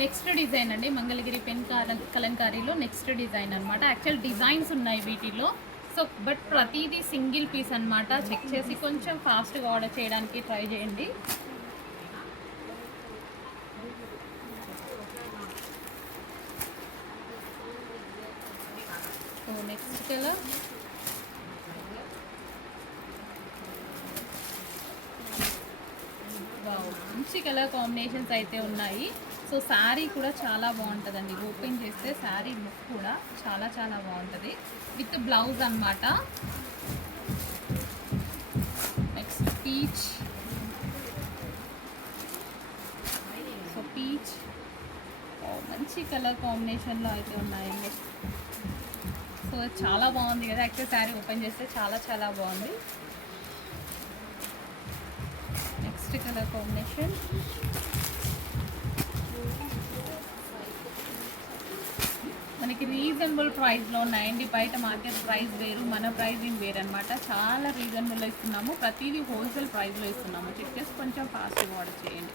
Next design అండి, Mangalagiri pen కలంకారీలో next design అనమాట. Actual designs ఉన్నాయి వీటిలో. సో బట్ ప్రతిదీ సింగిల్ పీస్ అనమాట. చెక్ చేసి కొంచెం ఫాస్ట్గా ఆర్డర్ చేయడానికి ట్రై చేయండి. సో నెక్స్ట్ కలర్ మంచి కలర్ కాంబినేషన్స్ అయితే ఉన్నాయి. సో శారీ కూడా చాలా బాగుంటుందండి. ఓపెన్ చేస్తే శారీ లుక్ కూడా చాలా చాలా బాగుంటుంది విత్ బ్లౌజ్ అన్నమాట. Next peach. సో పీచ్ మంచి కలర్ కాంబినేషన్లో అయితే ఉన్నాయండి. సో చాలా బాగుంది కదా. యాక్చువల్ శారీ ఓపెన్ చేస్తే చాలా చాలా బాగుంది. నెక్స్ట్ కలర్ కాంబినేషన్ మనకి రీజనబుల్ ప్రైస్లో ఉన్నాయండి. బయట మార్కెట్ ప్రైస్ వేరు, మన ప్రైజింగ్ వేరు అనమాట. చాలా రీజనబుల్లో ఇస్తున్నాము. ప్రతిదీ హోల్సేల్ ప్రైస్లో ఇస్తున్నాము. చెక్ చేసి కొంచెం ఫాస్ట్గా ఆర్డర్ చేయండి.